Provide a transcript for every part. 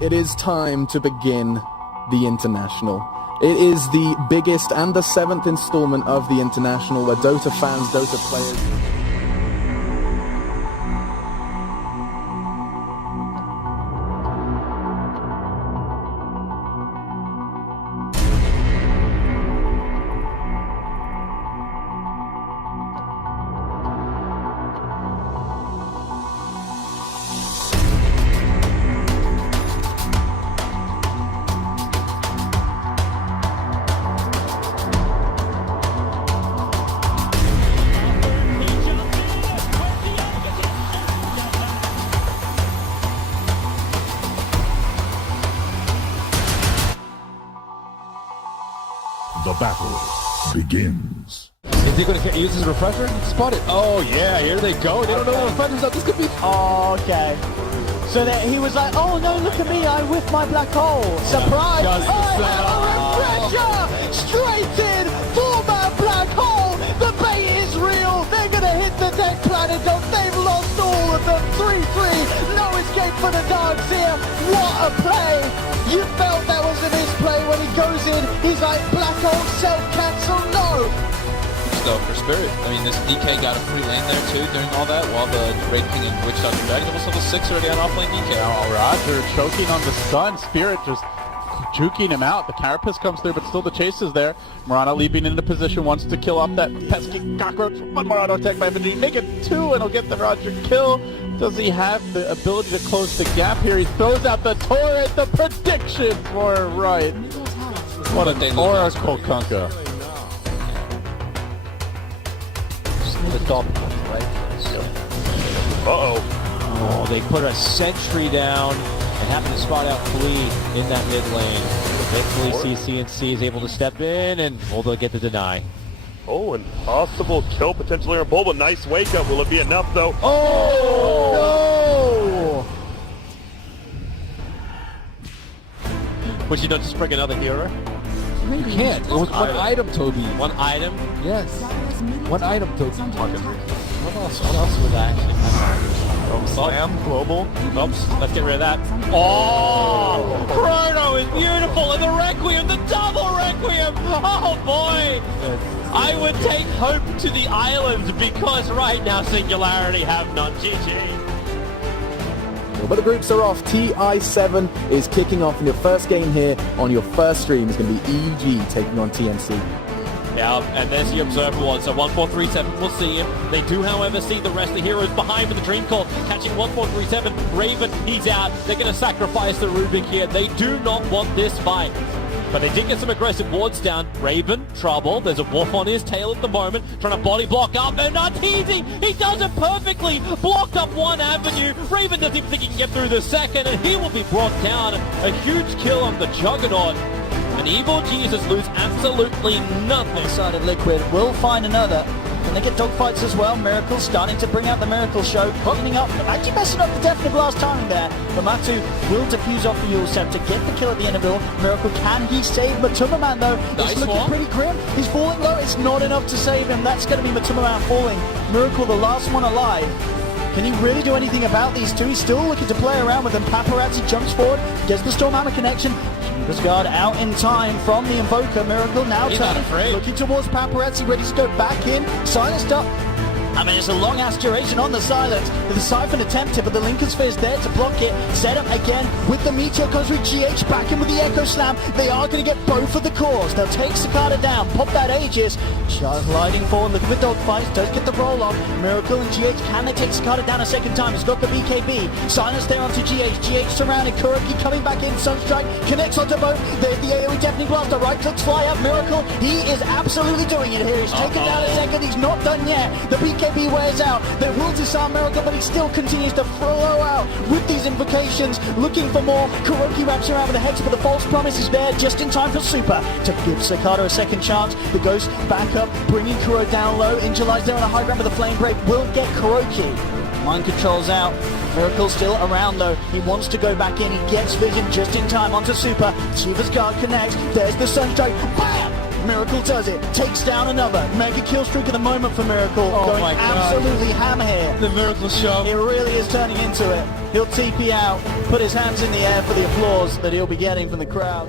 It is time to begin the International. It is the biggest and the 7th installment of the International where Dota fans, Dota players... The battle begins. Is he going to use his refresher? Spot it. Oh yeah, here they go. They don't know what refreshers are. This could be... Oh, okay. So that he was like, oh no, look at me, I whiffed my black hole. Surprise! I have a refresher! Straight in! Former black hole! The bait is real! They're going to hit the dead planet dog. They've lost all of them. 3-3. No escape for the dogs here. What a play! You felt that was in his play when he goes in. He's like, black hole, self-cancel, no! Though for Spirit, I mean, this DK got a free lane there too, doing all that, while the Red King and Witch Doctor Dragon almost have a 6 already on offlane DK. Now Roger choking on the stun, Spirit just juking him out. The Carapace comes through, but still the chase is there. Murano leaping into position, wants to kill off that pesky cockroach. One more auto attack by Veggie, make it 2, and he'll get the Roger kill. Does he have the ability to close the gap here? He throws out the torrent, the prediction for right. What an Oracle Kunkka. The top, right? Oh, they put a sentry down and happen to spot out Flea in that mid lane. Thankfully, CNC is able to step in and they'll get the deny. Oh, an possible kill potentially on Bulba. Nice wake up. Will it be enough though? Oh no! Would you not just bring another hero? You can't. It was one item, Toby. One item? Yes. One item, Toby. What else would that actually happen? Slam, global. Oops, let's get rid of that. Oh! Chrono is beautiful, and the Requiem, the double Requiem! Oh boy! I would take hope to the islands because right now Singularity have none. GG. But the groups are off. TI7 is kicking off in your first game here on your first stream. It's going to be iG taking on TNC. Yeah, and there's the observer one, so 1437 will see him. They do, however, see the rest of the heroes behind with the Dream Call, catching 1437. Raven, he's out. They're going to sacrifice the Rubik here. They do not want this fight. But they did get some aggressive wards down. Raven, trouble. There's a wolf on his tail at the moment, trying to body block up, and Arteezy, he does it perfectly. Blocked up one avenue. Raven doesn't even think he can get through the second, and he will be brought down. A huge kill on the Juggernaut. And Evil Jesus lose absolutely nothing. Side of Liquid will find another. Can they get dogfights as well? Miracle starting to bring out the Miracle Show. Cleaning up, actually messing up the Definite Blast timing there. But Matu will defuse off the Ulsep to get the kill at the end of it all. Miracle, can he save Matuma Man though? Nice it's looking one. pretty grim. He's falling low. It's not enough to save him. That's going to be Matuma Man falling. Miracle, the last one alive. Can he really do anything about these two? He's still looking to play around with them. Paparazzi jumps forward, gets the Storm Hammer connection. This guard out in time from the Invoker. Miracle now turning, looking towards Paparazzi, ready to go back in. Silenced up. I mean, it's a long-ass duration on the silence. The Siphon attempted, but the Lincoln Sphere is there to block it. Set up again with the Meteor comes with GH back in with the Echo Slam. They are going to get both of the cores. They'll take Cicada down, pop that Aegis. Just gliding forward, looking for dogfights. Does get the roll on. Miracle and GH, can they take Cicada down a second time? He's got the BKB. Silence there onto GH. GH surrounded. Kuroki coming back in. Sunstrike connects onto both. There's the AoE Deafening Blast. The right clicks fly up. Miracle, he is absolutely doing it here. He's taken down a second. He's not done yet. The BKB wears out. They will disarm Miracle, but he still continues to flow out with these invocations, looking for more. Kuroki wraps around with a Hex, but the false promise is there just in time for Super to give Cicada a second chance. The Ghost back up, bringing Kuro down low. Injulize there on a high ground with a Flame Break will get Kuroki. Mind controls out. Miracle still around though. He wants to go back in. He gets vision just in time onto Super. Shiva's guard connects. There's the Sunstrike. Bam! Miracle does it. Takes down another. Mega kill streak at the moment for Miracle. Going my God. absolutely ham here. The Miracle Show. It really is turning into it. He'll TP out, put his hands in the air for the applause that he'll be getting from the crowd.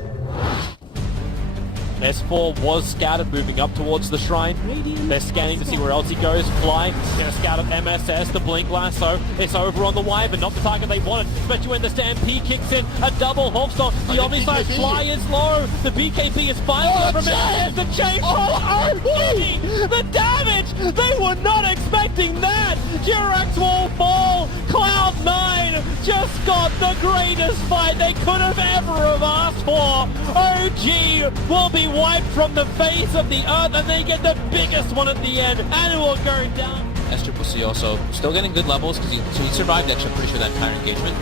S4 was scouted moving up towards the shrine. They're scanning to see where else he goes. Fly, gonna scout up MSS, the blink lasso. It's over on the Wyvern, not the target they wanted, especially when the Stampede kicks in. A double Hawkstone. The Omni side Fly is low. The BKB is finally from MSS. The chain. The damage! They were not expecting that! Jirax will fall. Cloud9 just got the greatest fight they could have ever have asked for. OG will be wiped from the face of the earth, and they get the biggest one at the end, and it will go down. SCCC also still getting good levels because he survived actually, I'm pretty sure, that entire engagement.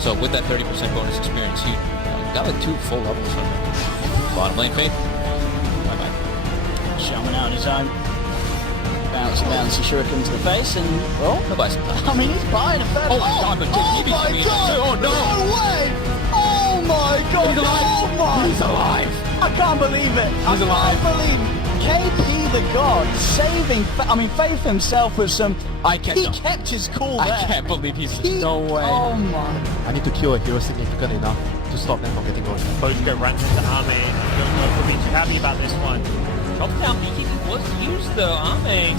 So with that 30% bonus experience, he got like 2 full levels from it. Bottom lane Faith. Bye-bye. Shaman out on his own. Bouncy shuriken to the face, and well, He'll buy some time. I mean, he's buying a fair. Oh my God, but oh my God! Oh no! No way! Oh my God! He's alive! Oh my! He's alive! I can't believe it. He's alive. I can't believe KP the God saving. I mean, Faith himself with some. He kept his cool there. I can't believe he's No way. Oh my! I need to kill a hero significant enough to stop them from getting going. Pogo runs into Arme. I don't know if we'll be too happy about this one. Drops down BKB was used though. Arme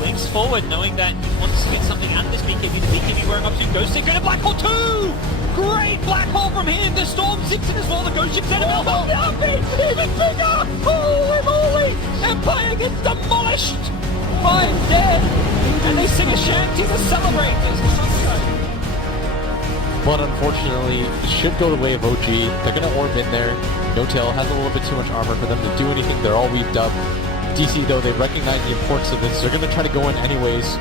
links forward knowing that he wants to get something out of this BKB. The BKB wearing up to Ghost Seeker and a Black Hole 2! Great Black Hole from him! The Storm 6 in as well. The Ghost Ship sent him out. Even bigger! Holy moly! Empire gets demolished! 5 dead! And they sing a shanty to celebrate this. But unfortunately, it should go the way of OG. They're going to orb in there. No Tail has a little bit too much armor for them to do anything. They're all weaved up. DC, though, they recognize the importance of this. They're going to try to go in anyways.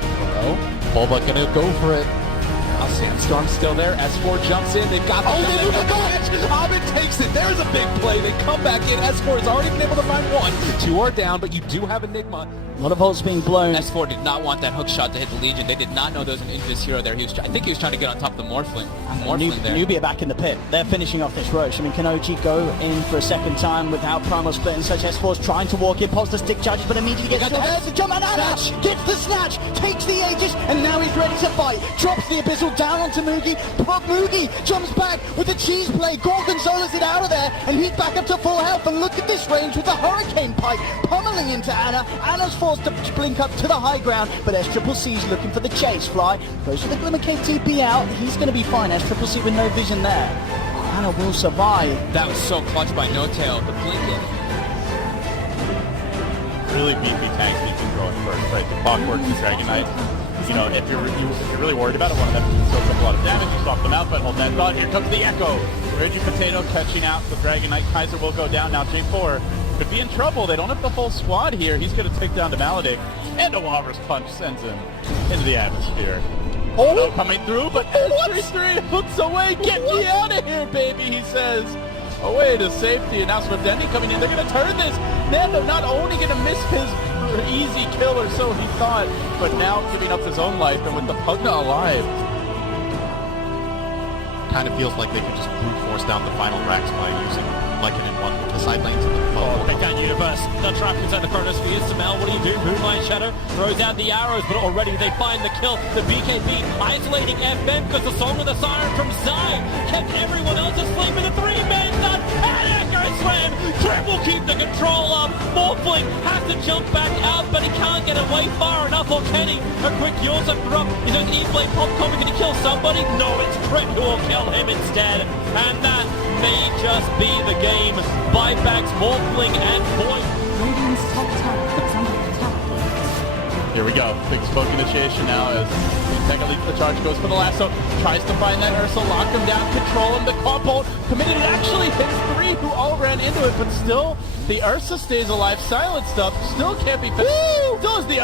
Bulba going to go for it. Now Sandstorm's still there. S4 jumps in. They've got the they move the catch. Abed takes it. There's a big play. They come back in. S4 has already been able to find one. 2 are down, but you do have Enigma. A lot of holes being blown. S4 did not want that hook shot to hit the Legion. They did not know there was an Invis hero there. I think he was trying to get on top of the Morphling. There. Newbee are back in the pit. They're finishing off this Roche. I mean, can OG go in for a second time without Primal Split and such? S4's trying to walk in, pops the stick charges, but immediately gets to the jump and gets the snatch, takes the Aegis, and now he's ready to fight. Drops the Abyssal down onto Moogie, but Moogie jumps back with the cheese play. Gorgonzola's it out of there, and he's back up to full health. And look at this range with the Hurricane Pike pummeling into Ana. Ana's forced to blink up to the high ground, but SCCC's looking for the chase. Fly goes for the Glimmer Cape TP out. He's going to be fine. SCCC with no vision there. Ana will survive. That was so clutch by No Tail. The blinking. Really beefy tanks that you can throw in first, right? The Clockwork and Dragon Knight. You know, if you're really worried about it, one of them can still take a lot of damage. You stop them out, but hold that thought. Here comes the Echo. Reggie Potato catching out the Dragon Knight. Kaiser will go down. Now J4 could be in trouble. They don't have the full squad here. He's going to take down the Maledict. And a Walrus Punch sends him into the atmosphere. Oh, coming through, but S33 looks away. Get me out of here, baby, he says. Away to safety, and now Swiftending coming in. They're going to turn this. Nando not only going to miss his easy kill, or so he thought, but now giving up his own life, and with the Pugna alive. Kind of feels like they could just brute force down the final racks by using Lycan in one with the side lanes. Take down Universe. The trap inside the Chronosphere. Samel, what do you do? Moonlight Shadow throws out the arrows, but already they find the kill. The BKB isolating FM because the Song of the Siren from Zai kept everyone else asleep in the 3-man done. And Echo Slam! Trip will keep the control up. Morphling has to jump back out, but he can't get away far enough. Or can he? A quick yawn up drop. Is it E-Blade PogChamp? Can he kill somebody? No, it's Trip who will kill him instead. And that may just be the game. Buybacks, Morphling, and Void. Here we go. Big smoke initiation now as Tega leads the charge, goes for the lasso, tries to find that Ursa, lock him down, control him. The combo committed. It actually hits 3 who all ran into it, but still the Ursa stays alive. Silent stuff still can't be finished. Still is the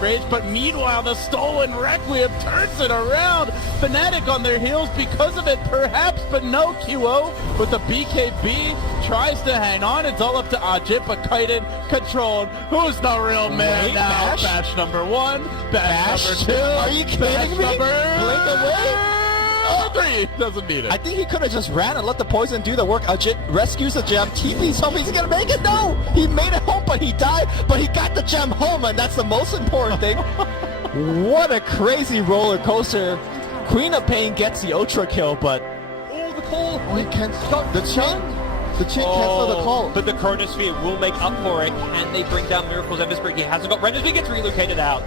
rage, but meanwhile the stolen Requiem turns it around. Fnatic on their heels because of it, perhaps, but no. QO with the BKB tries to hang on. It's all up to Ajit, but Kaiden controlled. Who's the real man now? Batch number 1, batch number 2. Are you kidding me? Blink away. Oh, three! Doesn't need it. I think he could have just ran and let the poison do the work. Ajit rescues the gem, TP's home. He's gonna make it. No, he made it home, but he died. But he got the gem home, and that's the most important thing. What a crazy roller coaster. Queen of Pain gets the ultra kill, but The call. he can't stop the chain. The chain cancel the call. But the Chronosphere will make up for it. Can they bring down Miracle's Emberspring? He hasn't got Rendersby, gets relocated out.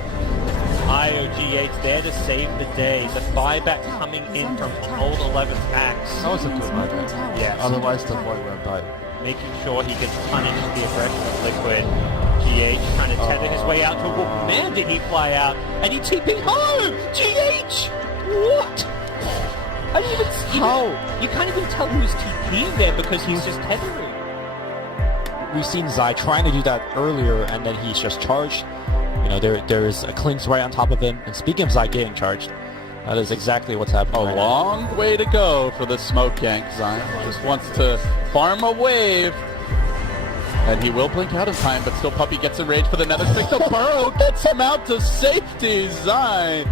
IOG8's there to save the day. The buyback coming in from old 11th Axe. That was a good buyback. Yes. Otherwise, the boy went by. Making sure he can punish the aggression of Liquid. GH trying to tether his way out to a wolf. Man, did he fly out. And he TP'd home! GH! What? I didn't even see How? You can't even tell who's TP'ing there because he's just tethering. We've seen Zai trying to do that earlier, and then he's just charged. You know, there's a Klings right on top of him. And speaking of Zai getting charged, that is exactly what's happening. A long way to go for the smoke yank. Zion just wants to farm a wave. And he will blink out in time, but still Puppey gets enraged for the nether stick. The burrow gets him out to safety. Zion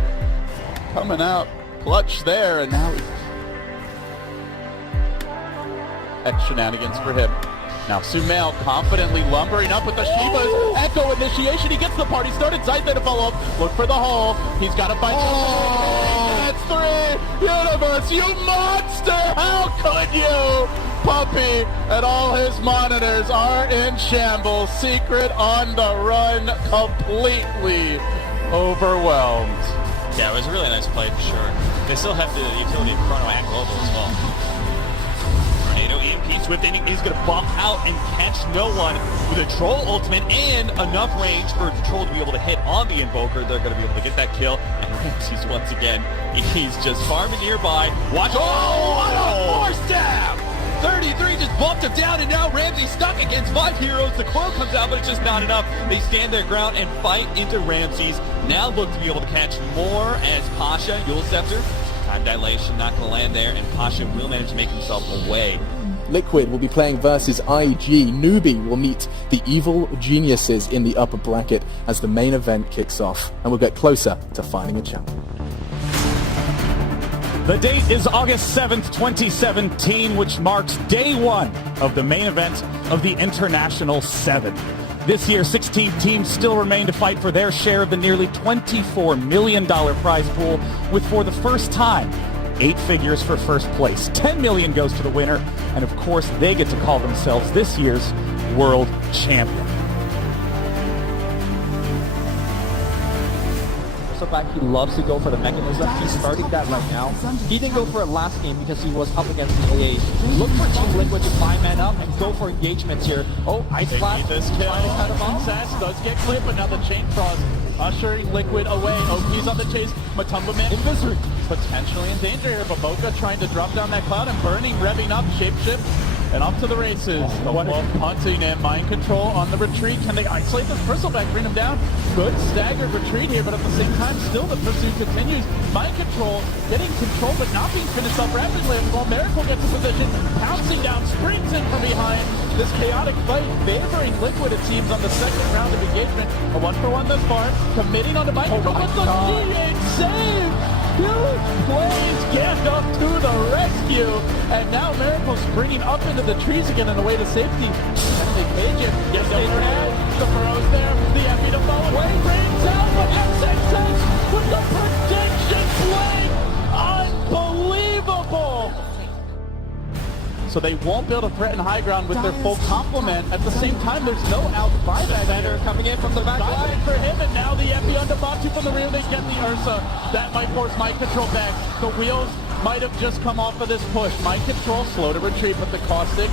coming out clutch there, and now at shenanigans for him. Now Sumail confidently lumbering up with the Shivas. Echo initiation. He gets the party started. Zai's there to follow up. Look for the hole. He's got to find. That's three. Universe, you monster! How could you? Puppey and all his monitors are in shambles. Secret on the run, completely overwhelmed. Yeah, it was a really nice play for sure. They still have the utility of Chrono and Global as well. Tornado EMP Swift Ending is going to bump out and catch no one with a Troll ultimate and enough range for Troll to be able to hit on the Invoker. They're going to be able to get that kill. And Ramses once again, he's just farming nearby. Watch. Oh, what a force stab! 33 just bumped him down, and now Ramsey stuck against 5 heroes. The coil comes out, but it's just not enough. They stand their ground and fight into Ramses. Now look to be able to catch more as Pasha, Yule Scepter. Time dilation not going to land there, and Pasha will manage to make himself away. Liquid will be playing versus IG. Newbee will meet the evil geniuses in the upper bracket as the main event kicks off, and we'll get closer to finding a champion. The date is August 7th, 2017, which marks day one of the main event of the International 7. This year, 16 teams still remain to fight for their share of the nearly $24 million prize pool, with for the first time, 8 figures for first place. $10 million goes to the winner, and of course, they get to call themselves this year's world champion. Back, he loves to go for the mechanism. He's starting that right now. He didn't go for it last game because he was up against the AA. Look for Team Liquid to 5-man up and go for engagements here. Oh, Ice Blast. This kill. Success does get clipped, but now the Chain Frost ushering Liquid away. OP's on the chase. Matumba Man Invisary. potentially in danger here, but Boca trying to drop down that cloud and burning, revving up, shapeshift. And off to the races. The Wolf hunting and mind control on the retreat. Can they isolate this Bristleback, bring him down? Good staggered retreat here, but at the same time, still the pursuit continues. Mind control, getting control, but not being finished up rapidly. While Miracle gets a position, pouncing down, springs in from behind. This chaotic fight favoring Liquid, it seems, on the second round of engagement. A 1-for-1 thus far, committing on the mind control, but the G8 save! Huge plays, Gandalf to the rescue, and now Miracle's bringing up into the trees again on the way to safety. And they cage it. Yes, they can. The Burrow's there. The Effie to follow. Way rains out, but XXX with the prediction play. Unbelievable. So they won't be able to threaten high ground with their full complement. At the same time, there's no out buyback here. Coming in from the back line for him, and now the Effie under Batu from the rear. They get the Ursa. That might force mind control back. The wheels might have just come off of this push. Mind control, slow to retreat, but the Caustic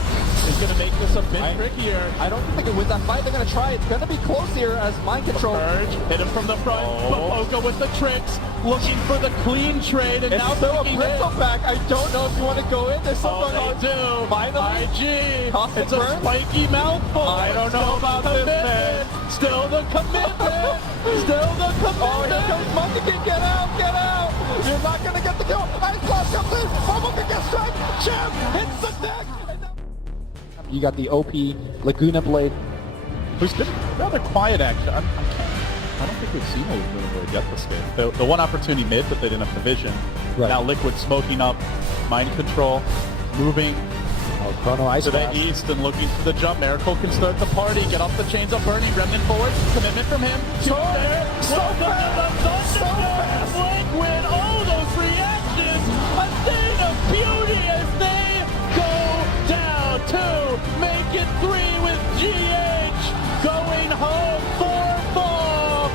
is going to make this a bit trickier. I don't think they can win that fight. They're going to try. It's going to be close here as mind control. Urge, hit him from the front. Boca with the tricks, looking for the clean trade, and now still a Bristleback. I don't know if you want to go in. There's something on. Do. Finally, IG. Caustic It's a burn? spiky mouthful. I don't know about this, man. Still the commitment. Still the commitment. Oh, here comes Munchkin. Get out, get out. You're not going to get the kill. Ice Blast comes in. Almost gets struck. Champ hits the deck. You got the OP Laguna Blade. Who's been rather quiet, actually. I don't think we've seen a Laguna Blade yet this game. The one opportunity mid, but they didn't have the vision. Right. Now Liquid smoking up, mind control, moving Chrono Ice to the Blast. east and looking for the jump. Miracle can start the party, get off the chains of burning, Remnant forward, commitment from him. So fast! Liquid, all those reactions, a thing of beauty as they go down to make it 3 with GH going home 4-4.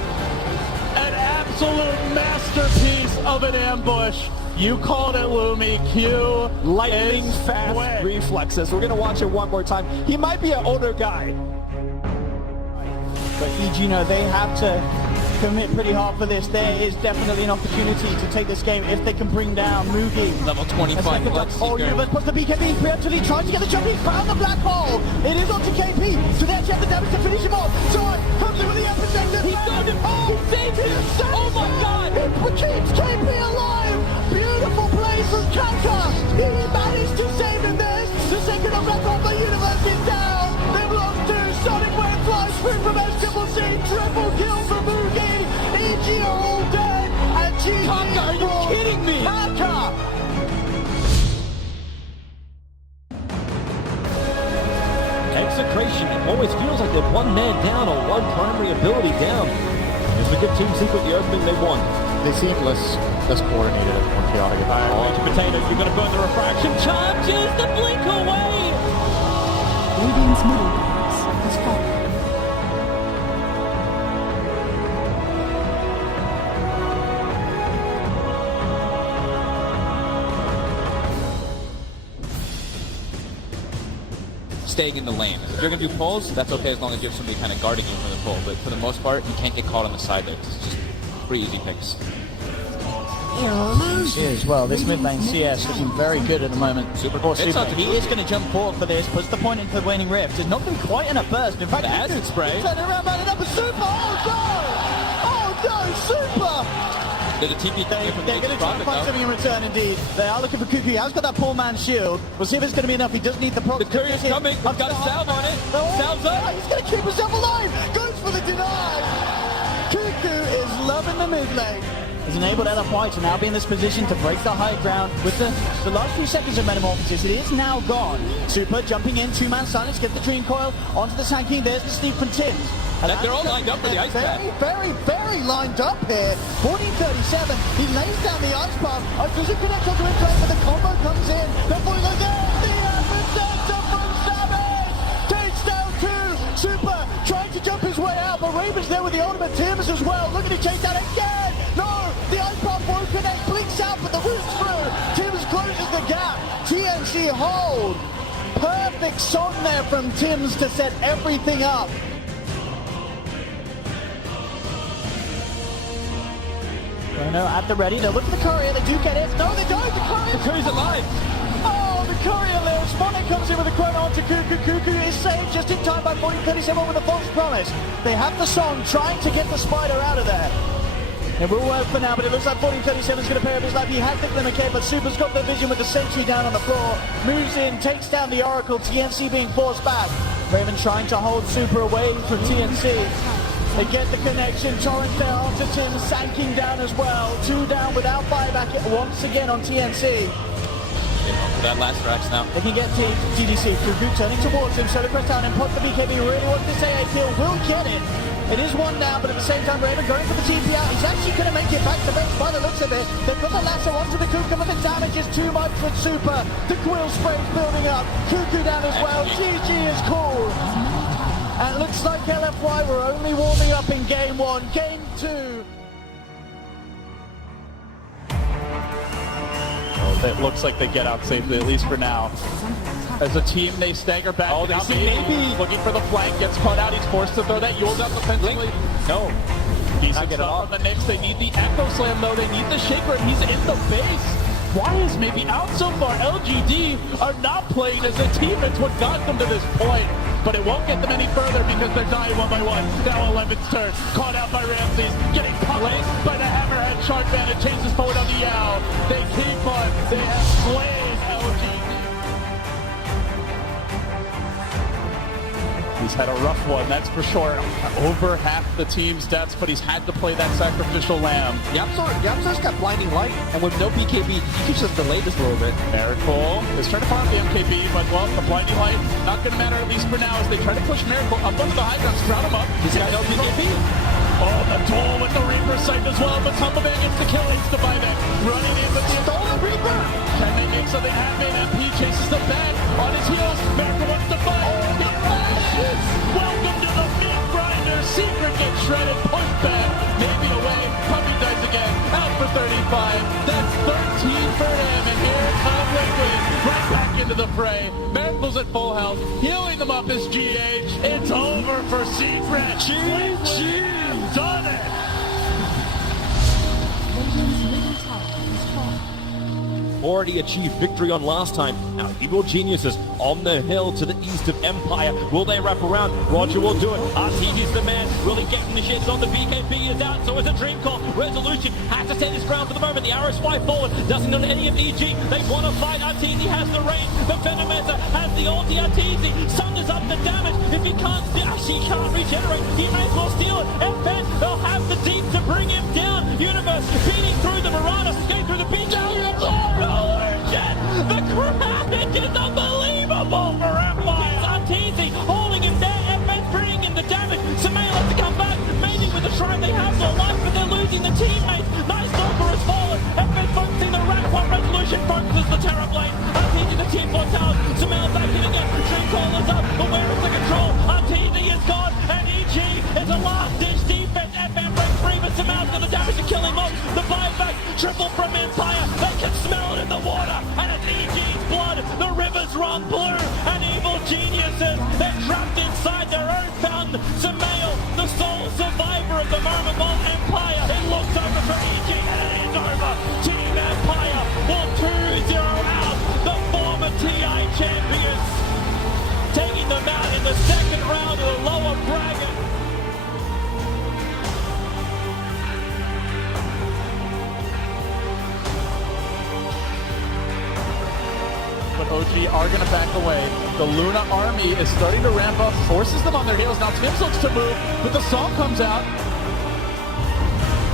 An absolute masterpiece of an ambush. You called it, Lumi. Q Lightning is fast quick. reflexes. We're going to watch it one more time. He might be an older guy, but EG, they have to commit pretty hard for this. There is definitely an opportunity to take this game if they can bring down Mugi. Level 25 Oh, Universe plus the BKB preemptively trying to get the jump. He found the black hole. It is onto KP. So they actually have the damage to finish him off. John comes in with the epicenter. He found him. Oh, He saved him. Oh my God. It keeps KP alive. Beautiful play from Kanka. He managed to save him this. The second of black hole, the Universe is down. They've lost 2. Sonic Wave flies through from SCC. Triple kill for Mugi. EG are all dead. And GG. Kanka, are you kidding me? Kanka. Execration always feels like they're one man down or one primary ability down. It's a good team secret. The opening they won. They seem less coordinated and more chaotic. Alright, Potato, you're going to burn the refraction. Charges the blink away. Radiant's middle barracks has fallen. Staying in the lane. If you're going to do pulls, that's okay as long as you have somebody kind of guarding you from the pull. But for the most part, you can't get caught on the side there. It's just pretty easy picks. As well, this mid lane CS looking very good at the moment. Super Or hits out Super. to He is going to jump forward for this, puts the point into the waning rift. It's not been quite in a burst. In fact, The acid spray. Turn around, man, up a Super. Oh no, Super. There's a TP coming from They're going to try and find something in return, indeed. They are looking for Cuckoo. He has got that poor man's shield. We'll see if it's going to be enough. He does need the proc. The courier's coming. We've got a salve on it. Salve's up. He's going to keep himself alive. Goes for the deny. Cuckoo is loving the mid lane. Has enabled LFY to now be in this position to break the high ground with the last few seconds of Metamorphosis. It is now gone. Super jumping in, 2-man silence, get the Dream Coil onto the Sand King. There's the sneak from Tims. And They're all lined up for the ice path. Very lined up here. 14:37. He lays down the ice path. Doesn't connect onto his play, but the combo comes in. Before he goes in, the epicenter from Savage. Takes down 2. Super trying to jump his way out, but Raven's there with the ultimate. Tims as well. Looking to chase down again. No, the ice path won't connect. Blinks out, but the root's through. Tims closes the gap. TNC hold. Perfect song there from Tims to set everything up. No, at the ready. They'll look for the courier. They do get it. No, they don't. The Courier's alive. Oh, the courier lives. Monik comes in with a chrono onto Cuckoo. Cuckoo is saved just in time by 40:37 with a false promise. They have the song trying to get the spider out of there. It will work for now, but it looks like 40:37 is going to pay off his life. He had the McKay, but Super's got the vision with the sentry down on the floor. Moves in, takes down the Oracle. TNC being forced back. Raven trying to hold Super away from TNC. They get the connection. Torrent there onto Tim, Sanking down as well. 2 down without buyback once again on TNC. For that last Rax now. They can get TDC. Cuckoo turning towards him. Solar Crest down and put the BKB. Really wants to say a kill. Will get it. It is 1 down, but at the same time, Raven going for the TPI. He's actually going to make it back to base by the looks of it. They put the lasso onto the Cuckoo, but the damage is too much for Super. The Quill spray's building up. Cuckoo down as well. GG is cool. And it looks like LFY were only warming up in game 1. Game 2. Well, it looks like they get out safely, at least for now. As a team, they stagger back. Oh, they Now see Newbee looking for the flank, gets caught out. He's forced to throw that Yule down defensively. No. Decent stuff from the Knicks. They need the Echo Slam, though. They need the Shaker, and he's in the base. Why is maybe out so far? LGD are not playing as a team. It's what got them to this point. But it won't get them any further because they're dying 1 by 1. Now 11's turn. Caught out by Ramses. Getting pummeled by the Hammerhead Shark Bandit. Chases forward on the Yow. They keep on. They have slayed LGD. We He's had a rough one, that's for sure. Over half the team's deaths, but he's had to play that sacrificial lamb. Yamzor's got blinding light, and with no BKB, he can just delay this a little bit. Miracle is trying to farm the MKB, but well, the blinding light not going to matter at least for now as they try to push Miracle up onto the high ground, crowd him up. He's got no BKB. Oh, the duel with the Reaper sight as well, but Tumbleman gets the kill, it's the buyback. Running in with the stolen Reaper. Can they make something happen? MP chases the bat on his heels. Miracle wants to fight. He flashes. Welcome to the meat grinder. Secret gets shredded, pushed back, maybe away. Puppy dies again, out for 35. That's 13 for him, and here comes Liquid. Right back into the fray. Miracle's at full health, healing them up as GH. It's over for Secret. GG. Done it! Radiant's middle tower is falling. Already achieved victory on last time. Now Evil Geniuses on the hill to the east of Empire. Will they wrap around? Roger will do it. Arteezy's the man. Really getting the shits on. The BKB is out, so it's a dream call. Resolution has to stand his ground for the moment. The arrows fly forward. Doesn't know any of EG. They want to fight. Arteezy has the range. The Venomenter has the ulti. Arteezy sums up the damage. If he can't, actually can't regenerate, he may as well steal it. And then they'll have the deep to bring him down. Universe beating through the Miranas, escape through the beach. The graphic is unbelievable for Empire. Arteezy holding him there. FN's bringing in the damage. Sumail has to come back. Maybe with the shrine they have no life, but they're losing the teammates. Nice Stalker has fallen. FN focusing the rank one. Resolution focuses the Terror Blade. Arteezy the team 4 towers. Sumail back in again. Dream Call is up. But where is the control? Arteezy is gone. And EG is a last ditch defense. FN breaks free, but Sumail's got the damage to kill him off. The buyback triple from Empire. They can smell it in the water. And it's EG's blood. The rivers run blue. And Evil Geniuses, they're trapped inside their own fountain. Sumail, the sole survivor of the moment, while Empire, it looks over for EG, and it is over. Team Empire will 2-0 out the former TI champions, taking them out in the second round of the lower bracket. But OG are going to back away. The Luna army is starting to ramp up, forces them on their heels. Now Tim's looks to move, but the song comes out.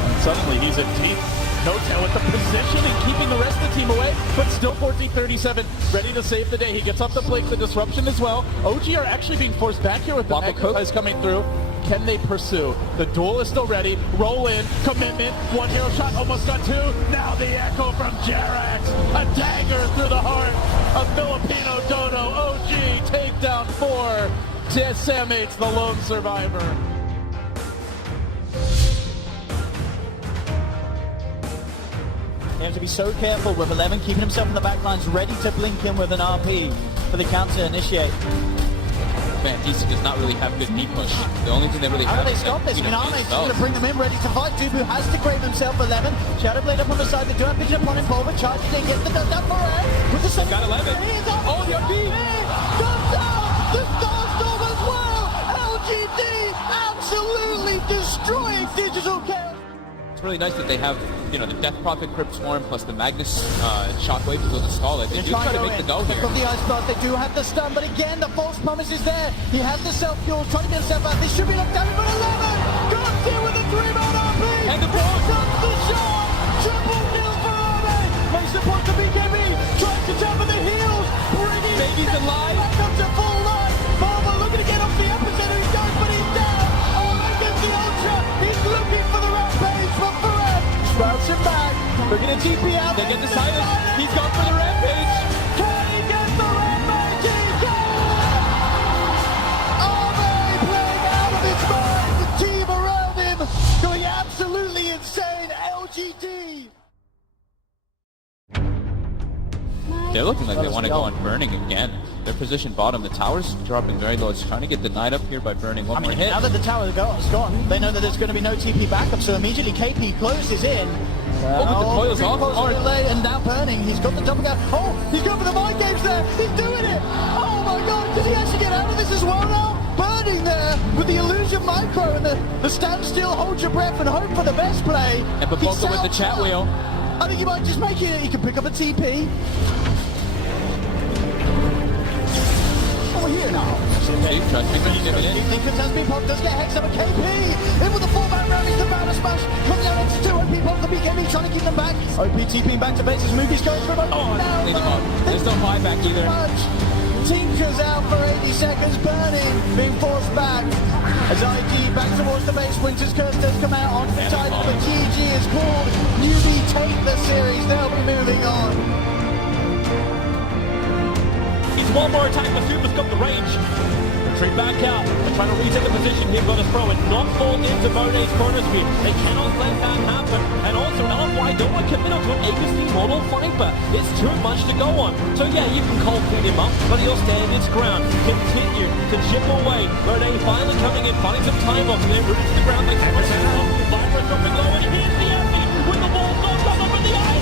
And suddenly he's in deep. No-tail with the position and keeping the rest of the team away, but still 14-37, ready to save the day. He gets up the plate, the disruption as well. OG are actually being forced back here with the Echo coming through. Can they pursue? The duel is still ready. Roll in, commitment, one hero shot, almost got two. Now the echo from Jerax. A dagger through the heart of Filipino Dodo. OG takedown 4. Decimates the lone survivor. He has to be so careful with 11, keeping himself in the back lines, ready to blink in with an RP for the counter initiate. Man, DC does not really have good knee push. The only thing they really How have do they is stop that, this? you know, Miname is spells. going to bring them in, ready to fight. Dubu has to grab himself 11. Shadow Blade up on the side. They do have vision upon him. Bulba charges in, gets the dust up for Ed. With the Got 11. Oh, the RP! Guns down! The Starstorm as well! LGD absolutely destroying Digital Chaos! It's really nice that they have, you know, the Death Prophet, Crypt Swarm, plus the Magnus Shockwave to go to stall it. They do try to make the go They've here. got the Ice Blast, they do have the stun, but again, the false promise is there. He has the self-fuel, trying to get himself out. They should be locked down, but 11! Guns in with a 3-man RP! And the block! Comes the shot! Triple kill for Arme! Makes the point to BKB, tries to jump at the heels, bringing Baby's alive! back up to full life! Bulba looking to get off the epicenter, he goes, but he's down! Arme gets the ultra, he's looking for the rampage, but Ferret sprouts him back, they're gonna TP out. They get the silence. He's gone for the rampage. Can he get the rampage? He can! Arme playing out of his mind, the team around him going absolutely insane. LGD. They're looking like they want to go on burning again. They're positioned bottom. The tower's dropping very low. It's trying to get denied up here by burning. One more hit. Now that the tower is gone, they know that there's going to be no TP backup, so immediately KP closes in. Oh, but the coil's off. Delay, and now burning. He's got the double gap. Oh, he's going for the mind games there. He's doing it. Oh my god, did he actually get out of this as well now? Burning there with the illusion micro and the standstill, hold your breath and hope for the best play. And Baboka with the chat wheel. I think he might just make it. He can pick up a TP. Oh, here now. He sweep. Try to be giving it. Thinkers has been popped, does get Hex up a KP. In with the 4-man round, he's the bound smash. Comes down into 2 OP pop the BKB, trying to keep them back. OP TPing back to base as Movy's going through. Oh, leave them up. There's no buyback either. Tinker's out for 80 seconds, burning, being forced back. As iG back towards the base, Winter's Curse does come out on the title, but GG is called. Newbee take the series, they'll be moving on. He's one more attack, the Super's got the range. Retreat back out. They're trying to retake the position here, got to throw it, not fall into Bonet's corner speed. They cannot let that happen. And also, LFY don't want to commit onto an Aegis model Viper. It's too much to go on. So yeah, you can cold feed him up, but he'll stand its ground. Continue to chip away. Bonet finally coming in, finding some time off, and they're rooted to the ground. They can't return it off. Viper dropping low, and here's the empty with the ball knocked up over the ice.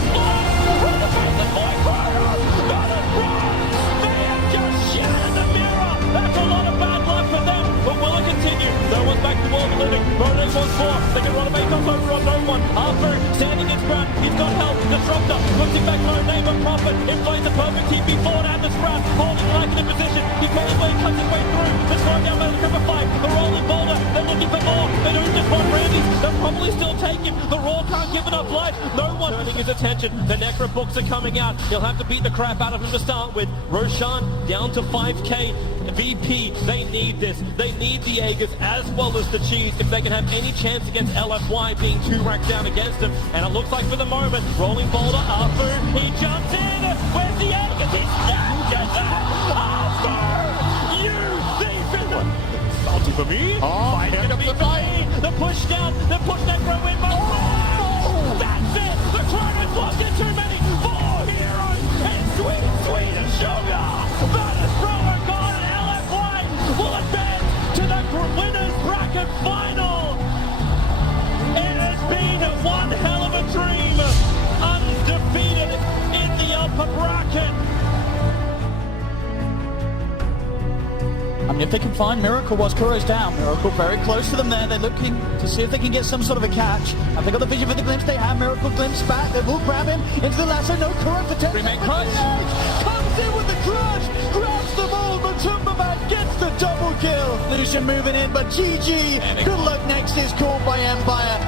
From the face of Boy Cryer, not a run. They have just shattered the mirror. That's a lot of bad luck for them, but will it continue? No one's back to world living. Bonet wants 4. They can run a base off over on no one. Arthur standing its ground. He's got help. Disruptor puts him back low. Name of Prophet. Inflates a perfect TP forward at the scrap. Holding like in position. He cuts his way through. The slow down by the triple 5. The rolling boulder. They're looking for more. They don't just want Randy's. They'll probably still take him. The Raw can't give enough life. No one turning his attention. The Necro books are coming out. He'll have to beat the crap out of him to start with. Roshan down to 5k. VP, they need this. They need the Aegis as well as the cheese if they can have any chance against LFY being 2 racks down against them. And it looks like for the moment, rolling boulder, Arthur, he jumps in. Where's the Aegis? He's snatched it. Arthur, you thief in the... Salty for me. Oh, Fight gonna be me. The push down, the push Necro in, but that's it. The Torrent lost in too many. 4 heroes and sweet and sugar. That is thrower gone. Will advance to the winners bracket final. It has been one hell of a dream, undefeated in the upper bracket. I mean, if they can find Miracle whilst Kuro's down, Miracle very close to them there. They're looking to see if they can get some sort of a catch. Have they got the vision for the glimpse? They have. Miracle glimpse back. They will grab him into the lasso. No Kuro for 10 Remain seconds. Comes in with the crush. Grabs the ball. But Tumberman gets the double kill. Lucian moving in, but GG. Good luck next is called by Empire.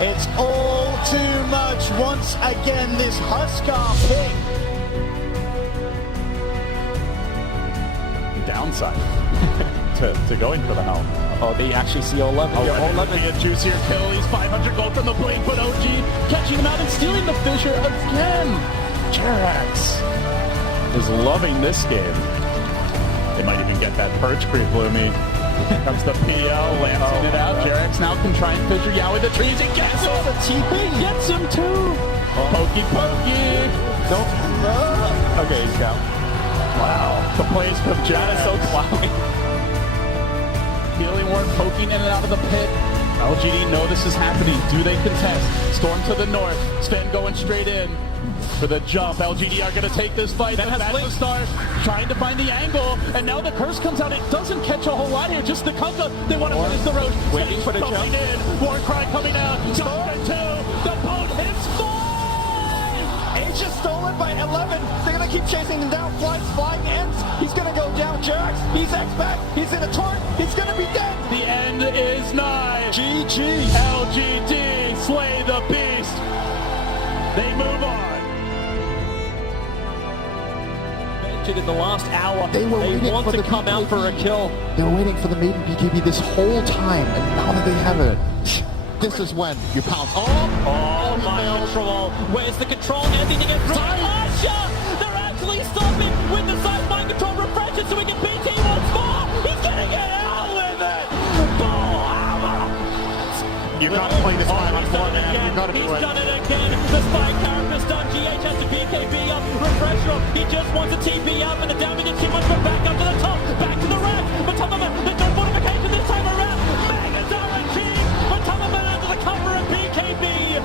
It's all too much. Once again, this Huskar pick. Downside to going for the helm. Oh, they actually see 11. Oh, yeah, 11. A juicier kill. He's 500 gold from the blink, but OG catching him out and stealing the Fissure again. Jerax is loving this game. They might even get that perch creep, Bloomy. Here comes the PL, lancing it out. Jerax now can try and Fissure Yowie the trees. He gets him. The TP gets him too. Pokey. No. Okay, he's down. Wow. The plays from Jerax. That is so cloudy. Feeling Ward poking in and out of the pit. LGD know this is happening. Do they contest? Storm to the north. Sven going straight in for the jump. LGD are going to take this fight. That's the start. Trying to find the angle. And now the curse comes out. It doesn't catch a whole lot here. Just the Kunkka. They want to finish the road. Waiting for the jump. In. Warcry coming out. Jump in 2. The boat hits 5. It's just stolen by 11. They're going to keep chasing him down. Flying ends. He's going to go down. Jerax. He's X-back. He's in a torrent. He's going to be dead. The end is nigh. GG. LGD slay the beast. They move on. In the last hour, They want to come out for a kill. They were waiting for the maiden BKB this whole time, and now that they have it, this is when you pounce. Oh my Ultra Wall. Where's the control? Anything against Asha? They're actually stopping with the side mind control refreshes so we can BT once more. He's gonna get out with it. You gotta play this time on floor, man. You gotta do it. He's done it again. The spy character's done. GH has to BKB up. Refresher up. He just wants a TP up, and the damage is too much. But back up to the top. Back to the rack. But Tomaman, there's no fortification this time around. Megas RNG. But Tomaman under the cover of BKB.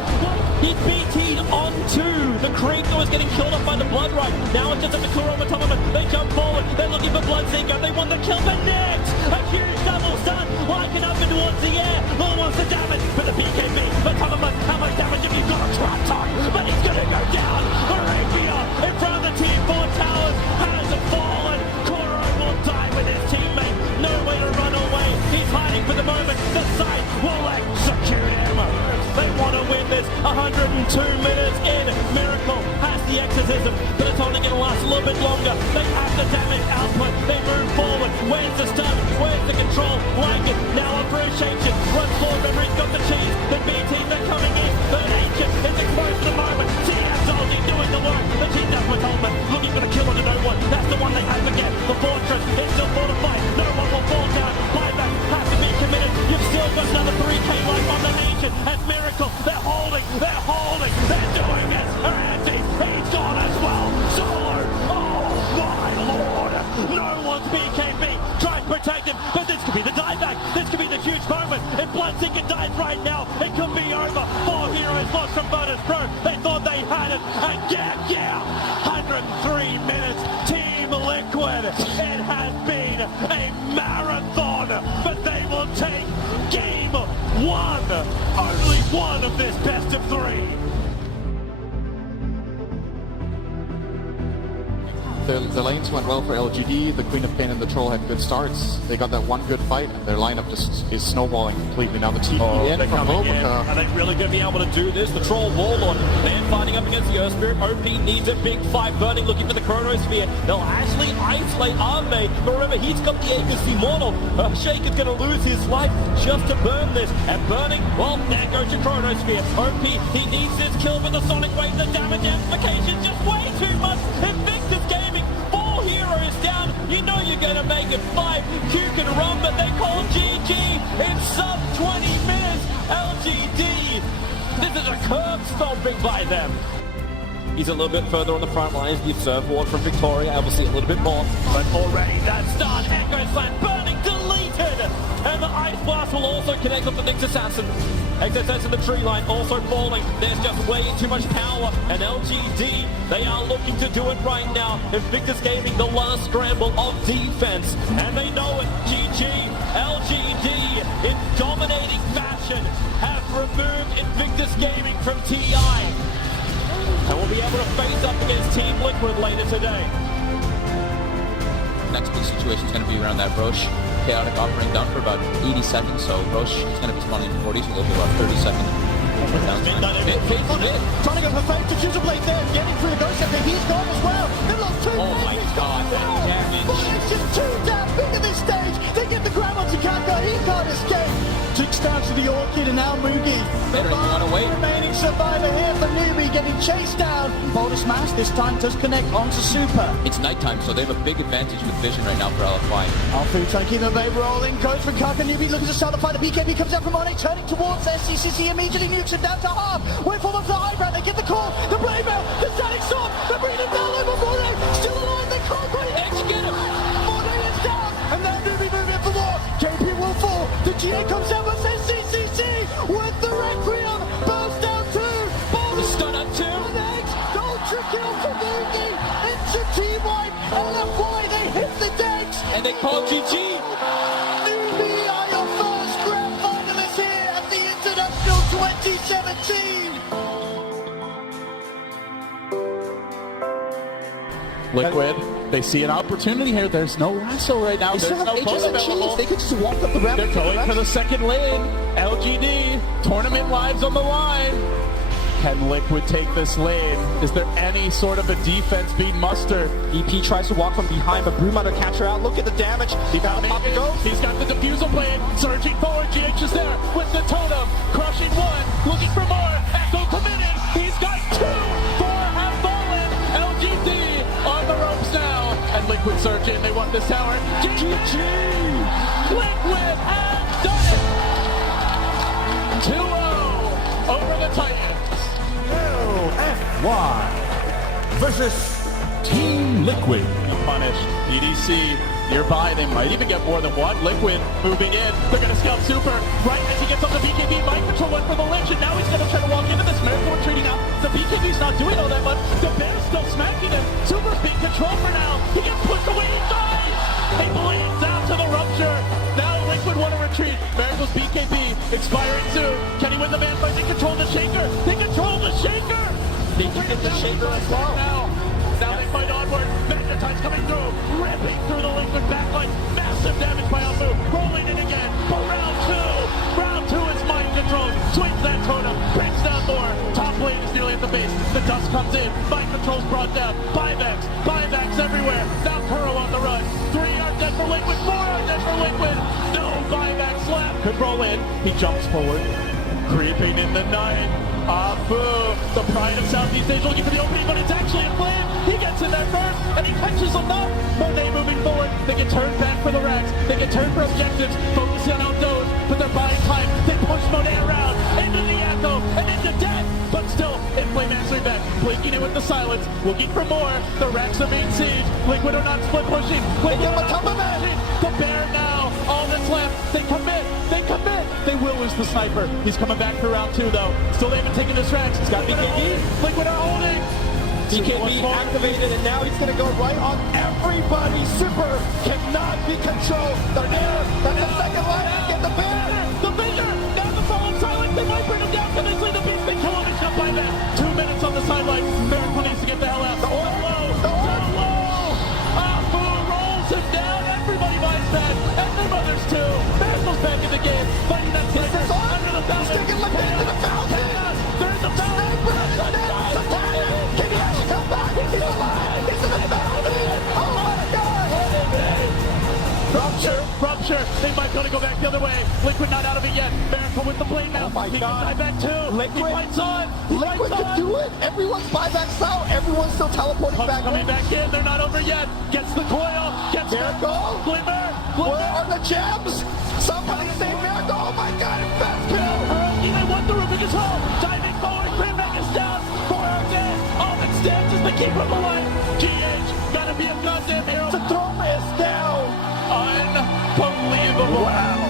He BT'd onto the creep that was getting killed off by the Blood Rite. Now it's just up to Kuro and Tomaman. They jump forward. They're looking for Bloodseeker. They want the kill, but next, a huge double stun. Liking up and towards the air. Who wants the damage for the BKB? But Tomaman, how much damage have you got? A trap talk, but he's gonna go down. Arabia in front of the T4 towers has fallen. Kuro will die with his teammate. No They have the damage output. They move forward. Where's the stun? Where's the control? Like it. Now appreciation. Runs forward. Memory's got the cheese. The B team, they're coming in. But Ancient is exposed for the moment. CS only doing the work. The team down with Holman. Looking for the killer to no one. That's the one they have to get. The fortress is still fortified. No one will fall down. Buyback has to be committed. You've still got another 3k life on the Nation. And Miracle, they're holding. They're holding. They're doing it. Arteezy, he's gone as well. Solo. Oh my lord. No one's BKB. Try and protect him. But this could be the dieback. This could be the huge moment. If Bloodseeker dies right now, it could be over. 4 heroes lost from Virtus Pro. They thought they had it. And yeah. 103 minutes. Team Liquid. It has been a marathon. But they will take game 1. Only one of this best of 3. The lanes went well for LGD. The Queen of Pain and the Troll had good starts. They got that one good fight, and their lineup just is snowballing completely. Now the TP in from Bulba. Are they really going to be able to do this? The Troll Warlord, man fighting up against the Earth Spirit. OP needs a big fight. Burning looking for the Chronosphere. They'll actually isolate Arme, but remember, he's got the Aegis Immortal. Shake is going to lose his life just to burn this. And Burning, well, there goes your Chronosphere. OP, he needs this kill with the Sonic Wave. The damage amplification just way too much. Invictus Gaming, 4 heroes down. You know you're going to make it 5. Q can run, but they call GG in sub 20 minutes. LGD, this is a curb stomping by them. He's a little bit further on the front lines. The Observe Ward from Victoria, obviously a little bit more. But already that start, Echo Slam, Burning deleted. And the Ice Blast will also connect with the Nyx Assassin. Assassin, the tree line also falling. There's just way too much power. And LGD, they are looking to do it right now. Invictus Gaming, the last scramble of defense. And they know it. GG, LGD, in dominating fashion, have removed Invictus Gaming from TI. And we'll be able to face up against Team Liquid later today. Next big situation is going to be around that Roche chaotic offering down for about 80 seconds, so Roche is going to be spawning in 40, so they'll be about 30 seconds. Trying to go for fake to choose a blade there, getting through the ghost sector. He's gone as well. They lost 2. Oh my god, that damage. But it's just too damn big at this stage. They get the grab onto Kaka. He can't escape. Ticks down to the Orchid and now Moogie. The remaining survivor here for Newbee getting chased down. Boulder Smash this time does connect onto Super. It's nighttime, so they have a big advantage with vision right now for LFY. Alfu trying to keep them rolling. Goes for Kaka. Newbee looking to start the fight. The BKB comes out from on it, turning towards SCCC. Immediately nukes him down to half. Wait for them to the high ground. They get the call. The Brave Mail. The Static Storm. They're bringing him down over Mornay. Still alive. They can't quite Get him. Mornay is down. And now Newbee moving for more. KP will fall. The GA comes out with SCCC with the Requiem. Burst down 2. The stun up 2. The ultra kill for Moogie. Into T-Wipe. LFY. They hit the decks. And they call GG. Newbee are your first grand finalists here at the International 2017. Liquid, they see an opportunity here. There's no wrestle right now. There's no post available. They could just walk up the ramp. They're going for the second lane. LGD, tournament lives on the line. Can Liquid take this lane? Is there any sort of a defense being mustered? EP tries to walk from behind, but Brewmother catch her out. Look at the damage. He got the pop and go. He's got the defusal blade. Surging forward. GH is there with the totem. Crushing 1. Looking for more. Echo committed. He's got 2. 4 have fallen. LGD on the ropes now. And Liquid surge in. They want this tower. GG. Liquid has done it. 2-0 over the Titans. LFY versus Team Liquid. Punished. EDC nearby. They might even get more than one. Liquid moving in. They're going to scout Super. Right as he gets up the BKB. Mind Control went for the Lynch, and now he's going to try to walk into this. Miracle retreating out. The BKB's not doing all that much. The Bear's still smacking him. Super's being controlled for now. He gets pushed away. He dies. He bleeds out to the rupture. Now Liquid want to retreat. Miracle's BKB expiring soon. Can he win the man fight? They control the Shaker. They control the Shaker. They can get the Shaker as well. Now they fight onward. Magnetine's coming through. Ripping through the Liquid backline. Massive damage by Alfu. Rolling in again for round 2. Round 2 is mind control. Swings that totem. Brings down more. Top lane is nearly at the base. The dust comes in. Mind control's brought down. Buybacks Bullets everywhere. Now Kuro on the run. 3 are dead for Liquid. 4 are dead for Liquid. No buyback slap. Could roll in. He jumps forward. Creeping in the 9. Boo. The pride of Southeast Asia looking for the opening, but it's actually a plan. He gets in there first, and he catches enough. Monet moving forward. They get turned back for the racks. They get turned for objectives. Focusing on outdoors, but they're buying time. They push Monet around into the echo and into death. But still, in-play actually back. Blinking in with the silence. Looking for more. The racks are being sieged. Liquid are not split pushing. Liquid are not split pushing. The bear now. All that's left. They commit. They commit. They will lose the sniper. He's coming back for round 2 though. Still they haven't taken his tracks. He's got BKB. Liquid are holding. BKB activated, and now he's going to go right on everybody. Super cannot be controlled. They're there. They're the second line. Get the bear. The Vision. Now the fallen silence. They might bring him down. Eventually the beast they kill him. It's not by that. 2 minutes on the sideline. Miracle needs to get the hell out. The low. Boo rolls him down. Everybody buys that. And their mothers too. Miracle's back in the game. Fighting that sniper under the fountain. Sticking Liquid into the fountain. They're in the fountain. Come back. He's alive. He's in the fountain. Oh my God. Rupture. They might want to go back the other way. Liquid not out of it yet. Miracle with the blade now. Oh my he God. can die back too. Liquid. He fights on. Liquid can do it. Everyone's buybacks out. Everyone's still teleporting Pump's back coming in. back in. They're not over yet. Gets the coil. Gets Miracle. Glimmer. Where are the gems? Somebody save Miracle. Oh my God. Fast kill. They want the Rubik as well. Diving forward. Grimneck is down. 4 are dead. All that stands is the keeper of the life. GH. Gotta be a goddamn hero. The throne is down. Unbelievable. Wow.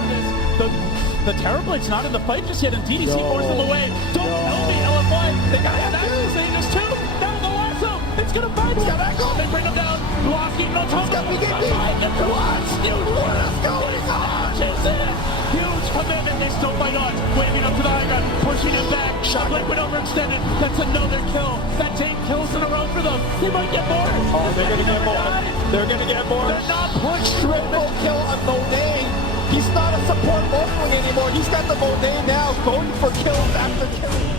The Terrorblade's not in the fight just yet, and DDC forced them away. Don't tell me, LFY. They got access. They just two. Down the lasso. It's gonna find him. They bring him down. Blocking no time. What is going on? Huge commitment. They still fight on. Waving up to the high ground. Pushing him back. Shot Liquid overextended. That's another kill. That's 8 kills in a row for them. They might get more. Oh, they're gonna get more. They're gonna get more. They're not pushed. Triple kill on Monet. He's not a support Morphling anymore. He's got the Monet now going for kills after kills.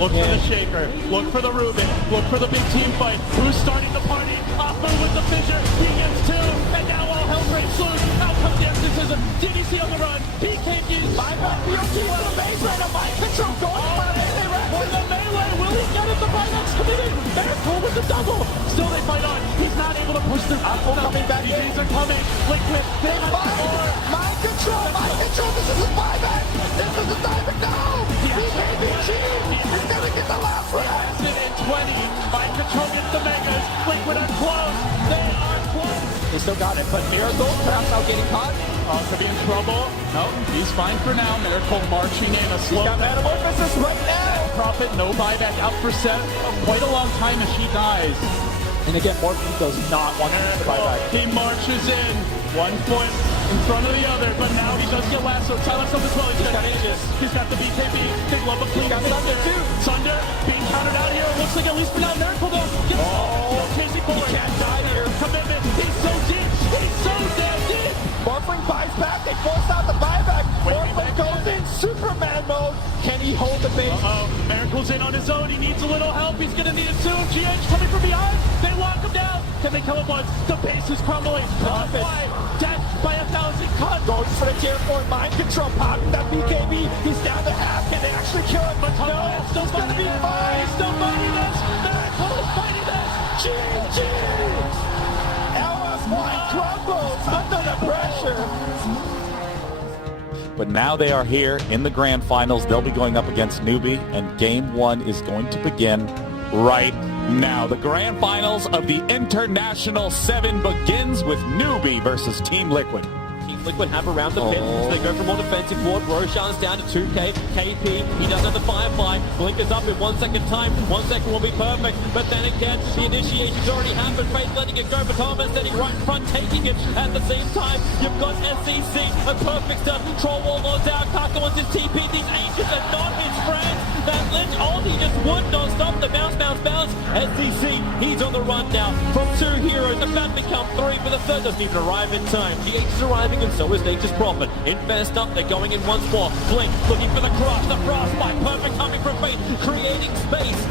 Look for the Shaker. Look for the Rubin. Look for the big team fight. Who's starting the party? Offer with the Fissure. He gets 2. And now all hell breaks loose. Out comes the exorcism. DDC on the run. BKB. Buyback POG on the base right now. Mind control going for it. For the melee. Will he get it? The buyback's committed. Miracle with the double. Still they fight on. He's not able to push through. Apple coming back in. DDs are coming. Liquid. They have more. Mind control. Mind control. This is his buyback. This is the diamond now. BKBG. He's gonna get the last round. In 20. Mind control gets the megas. Liquid are close. They are close. They still got it, but Miracle perhaps now getting caught. Could be in trouble. No, he's fine for now. Miracle marching in a slow. He's got Metamorphosis right now. Prophet, no buyback, out for set. Quite a long time as she dies. And again, Morphling does not want to use the buyback. He marches in. 1 point in front of the other, but now he does get lassoed. Silence up as well. He's got Aegis. He's got the BKB. They love a clean Sunder. Sunder being countered out here. Looks like at least for now, Miracle though. Still chasing forward. He can't die here. Commitment. He's so deep. He's so damn deep. Morphling buys back. They force out the buyback. Morphling goes in Superman mode. Can he hold the base? Miracle's in on his own. He needs a little help. He's gonna need it soon. GH coming from behind. They lock him down. Can they kill him once? The base is crumbling. Prophet. Death by 1,000 cuts. Going for the tier 4 mind control. Popping that BKB. He's down to half. Can they actually kill him? But no, it's still gonna be fine. He's still fighting this. Miracle is fighting this. GG. LS1 crumbles under the pressure. But now they are here in the grand finals. They'll be going up against Newbee, and game 1 is going to begin right now. The grand finals of the International 7 begins with Newbee versus Team Liquid. Team Liquid have around the pit, so they go for more defensive forward. Roshan's down to 2k. KP, he does have the Firefly. Blink is up in 1 second time. 1 second will be perfect, but then again, the initiation's already happened. Faith letting it go, but Thomas standing right in front, taking it. At the same time, you've got SCC, a perfect start. Troll wall goes down. Kaka wants his TP. These ancients are not his friends. That Lynch ulti just would not stop the bounce. SCC, he's on the run now. From 2 heroes, about to become 3, but the third doesn't even arrive in time. GH is arriving, and so is Nature's Prophet. Invest up, they're going in once more. Blink, looking for the crush, the frostbite. Perfect timing from Faith, creating space.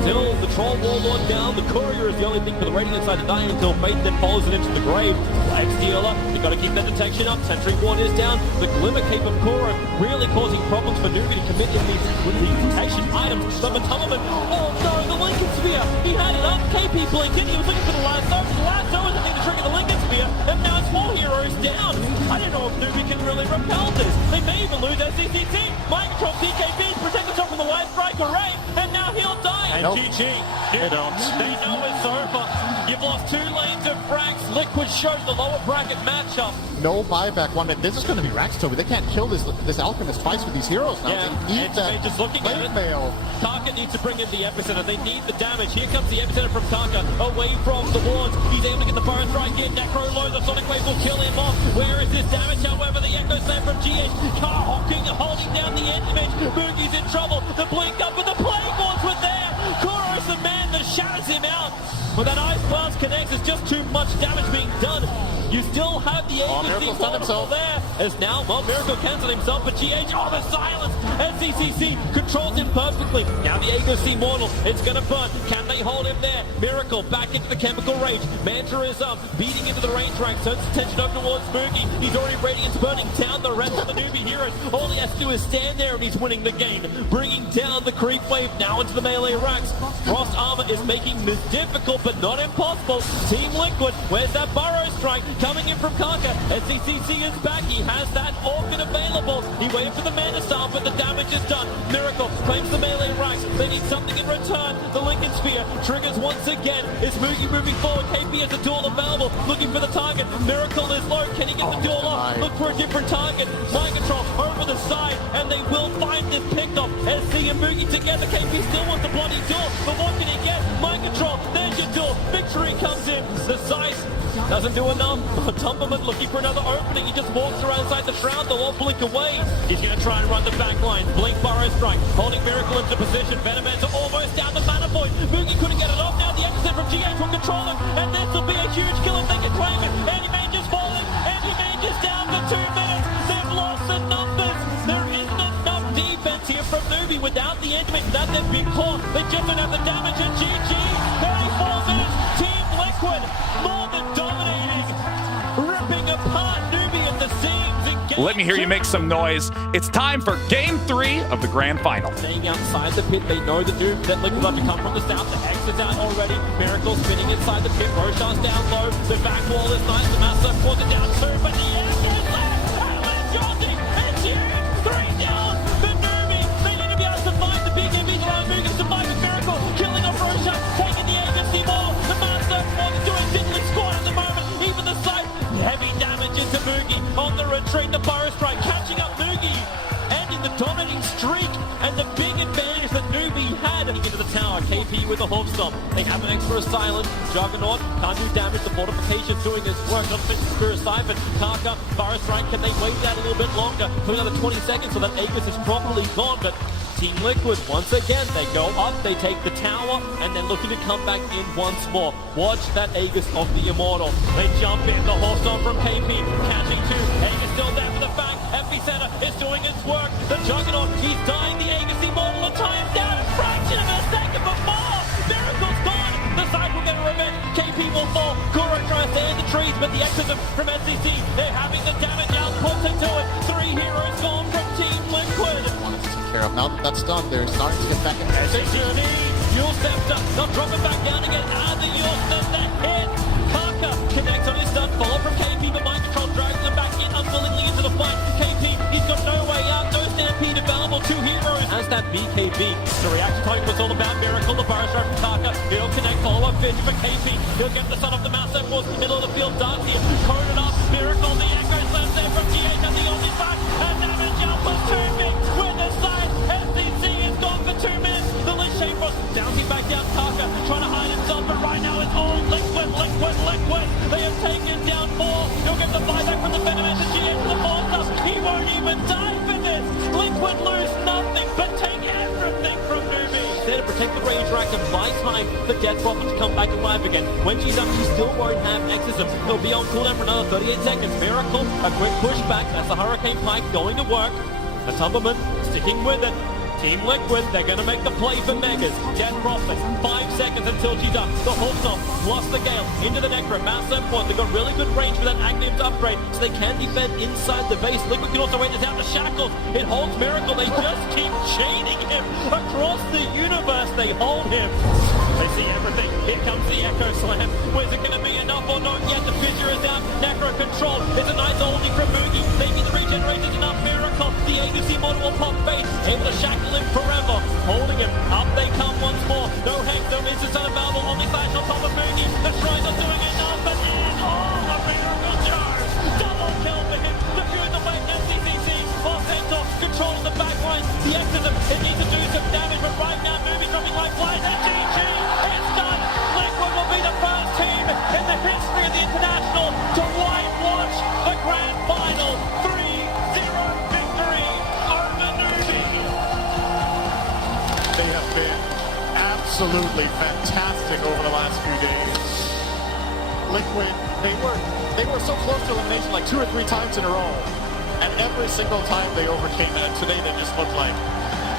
Still, the Troll Warlord down. The Courier is the only thing for the rating inside to die until Fate then follows it into the grave. X-Dealer, they've got to keep that detection up. Sentry Ward is down. The Glimmer Cape of Kora really causing problems for Newbee to commit in with these detection items. Summon Tumbleman. Oh no, the Lincoln Sphere. He had it up. KP blinked in. He was looking for the lasso. The lasso is the thing to trigger the Lincoln Sphere. And now it's 4 heroes down. I don't know if Newbee can really repel this. They may even lose SCCC. Mind control DKB protect himself from the Wide Strike Array. And now he'll die. And GG. They know it's over. You've lost 2 lanes of frags. Liquid shows the lower bracket matchup. No buyback. One minute. This is going to be Rax, Toby. They can't kill this Alchemist twice with these heroes now. Yeah, they need that just looking at it. Mail. Taka needs to bring in the epicenter. They need the damage. Here comes the epicenter from Taka. Away from the wards. He's able to get the fire strike in. Necro low. The Sonic Wave will kill him off. Where is this damage? However, the Echo Slam from GH. Car hocking, holding down the end image. Boogie's in trouble. The blink up, but the plague boards were there. Kuro's the man that shatters him out. When that Ice Blast connects, it's just too much damage being done. You still have the agency waterfall there. As now, well, Miracle cancelled himself, but GH, the silence! SCCC controls him perfectly. Now the agency mortal, it's gonna burn. Can they hold him there? Miracle back into the chemical rage. Manta is up, beating into the range rack, turns attention over towards Spooky. He's already radiance burning down the rest of the Newbee heroes. All he has to do is stand there and he's winning the game. Bringing down the creep wave now into the melee racks. Frost Armor is making this difficult, but not impossible. Team Liquid, where's that Burrow Strike? Coming in from Kaka. SCCC is back. He has that organ available. He waited for the mana star, but the damage is done. Miracle claims the melee racks. They need something in return. The Lincoln Sphere triggers once again. Is Moogie moving forward? KP has a duel available. Looking for the target. Miracle is low. Can he get the duel off? Look for a different target. Mind control over the side, and they will find this picked off. SC and Moogie together. KP still wants the bloody duel, but what can he get? Mind control. There's your duel. Victory comes in. The size doesn't do enough. Tumberman looking for another opening. He just walks around inside the shroud. They'll all blink away. He's going to try and run the back line. Blink Burrow Strike. Holding Miracle into position. Venomancer almost down the mana void. Moogie couldn't get it off. Now the episode from GH will control him. And this will be a huge kill if they can claim it. Anti-Mage is falling. Anti-Mage is down for 2 minutes. They've lost the numbers. There isn't enough defense here from Newbee without the Anti-Mage. Without their big core. They just don't have the damage. And GG. 34 minutes. Team Liquid. More than dominating. Ripping apart Newbee at the seams. Let me hear you make some noise. It's time for Game 3 of the Grand Final. Staying outside the pit, they know that Liquid love to come from the south. The X is out already. Miracle spinning inside the pit. Roshan's down low. The back wall is nice. The Master pulls it down too, but the X is left. And Johnny and June. 3 down for Newbee. They need to be able to survive the big MVs around Moogie. Surviving Miracle. Killing off Roshan. Taking the agency ball. The Master was doing diddly squat at the moment. Even the side. Heavy damage into Moogie. On the retreat, the Burrow Strike catching up Moogie. Ending the dominating streak. And the big advantage that Newbee had. Into the tower. KP with the Hawk Stomp. They have an extra silent. Juggernaut can't do damage. The fortification's doing this work. Not fixing Spirit Siphon. Kaka, Burrow Strike. Can they wait that a little bit longer? For another 20 seconds so that Aegis is properly gone. But Team Liquid, once again, they go up, they take the tower, and then looking to come back in once more. Watch that Aegis of the Immortal. They jump in, the horse on from KP, catching 2. Aegis still there for the fang. Epicenter is doing its work. The Juggernaut, he's dying. The Aegis Immortal, and time down a fraction of a second before. Miracle's gone. The side will get a revenge. KP will fall. Kuro tries to stay in the trees, but the X's from SCC, they're having the damage output into it. 3 heroes gone from Team Liquid. Care of. Now that that's done, they're starting to get back in position. Yule Scepter, they'll drop it back down again. The Yule Scepter hit. Kaka connects on his stun, follow from KP, but Mind Control drags them back in unwillingly into the fight. KP, he's got no way out, no stampede available. 2 heroes. As that BKB, the reaction time was all about Miracle, the Burrow Strike from Kaka. He'll connect, follow up 50 for KP. He'll get the son of the mouse that was middle of the field. Darts here, coded up. Miracle, the Echo Slam there from GH at the only side. And damage output 2 big with the side. SCC is gone for 2 minutes. The Lich Shaper bouncing back down. Kaka trying to hide himself, but right now it's all Liquid. They have taken down 4. He'll get the buyback from the Venomancer. GH the monster. He won't even die for this. Liquid lose nothing, but take everything from Newbee. There to protect the range rack and buy time for Death Prophet to come back alive again. When she's up, she still won't have Exorcism. He'll be on cooldown for another 38 seconds. Miracle, a quick pushback. That's the Hurricane Pike going to work. A Tumberman sticking with it. Team Liquid, they're going to make the play for Megas. Death Crossing, 5 seconds until she's up. The Hulk's off, plus the Gale, into the Necro. Massive point, they've got really good range for that Aghanim's upgrade, so they can defend inside the base. Liquid can also wait this out to Shackles. It holds Miracle, they just keep chaining him across the universe. They hold him. They see everything. Here comes the Echo Slam. Where's it going to be enough or not yet? The Fissure is out. Necro control. It's a nice oldie from Moogie. Maybe the regeneration is enough. Miracle. The ADC model will pop face. Able to shackle him forever. Holding him. Up they come once more. No Hex. No Resistance unavailable. Only Flash on top of Moogie. The Shrines are doing enough. But it is all a Miracle charge. Double kill for him. Defuse away MCCC. While Centaur controlling the back line. The Exorcism. It needs to do some damage. But right now, Newbee dropping like flies. And GG. It's done. Liquid will be the first team in the history of the International to whitewash the Grand Final. 3-0 victory over Newbee. They have been absolutely fantastic over the last few days. Liquid, they were so close to elimination like 2 or 3 times in a row. And every single time they overcame it. And today they just looked like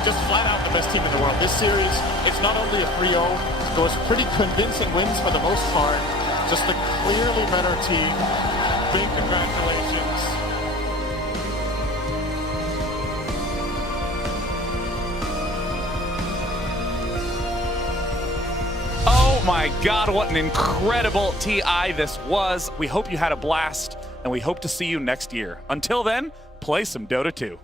just flat out the best team in the world. This series, it's not only a 3-0, it was pretty convincing wins for the most part. Just the clearly better team. Big congratulations. Oh my God, what an incredible TI this was. We hope you had a blast, and we hope to see you next year. Until then, play some Dota 2.